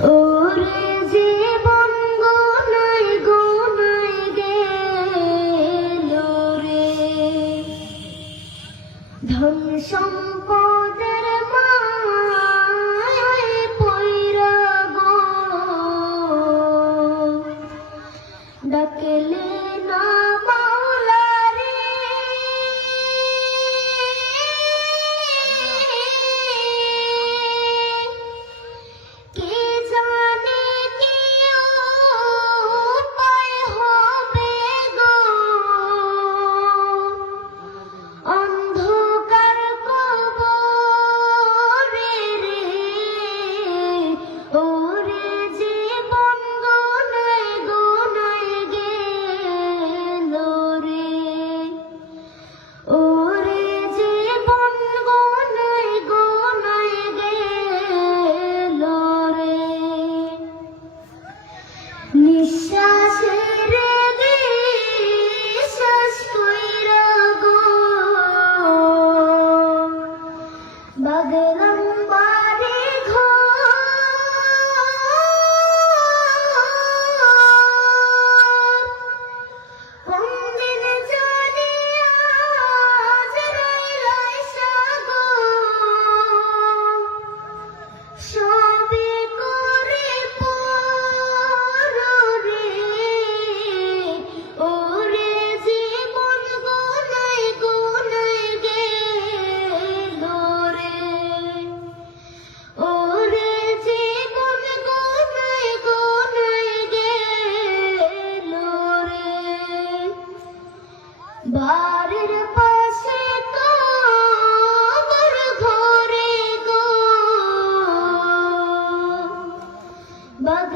ওরে জীবন গোনায় গোনায় গেল রে, ধন সম্পদের মায়ায় পইরা গো, ডাকলে না মাওলা রে, কে জানে কি উপায় হবে গো, অন্ধকার কবরে রে, ওরে জীবন গোনায় গোনায় গেল রে, ওরে জীবন গোনায় গোনায় গেল রে, নিঃশ্বাসের বিশ্বাস কইরা গো, বাগলাম বাড়ি ঘর, কোনদিন জানি আজরাইল আইসা গো, সবে করে পর রে, ওরে জীবন গোনায় গোনায় গেল রে, ওরে জীবন গোনায় গোনায় গেল রে, বাড়ির পাশে কবর ঘরে গো, বাঘ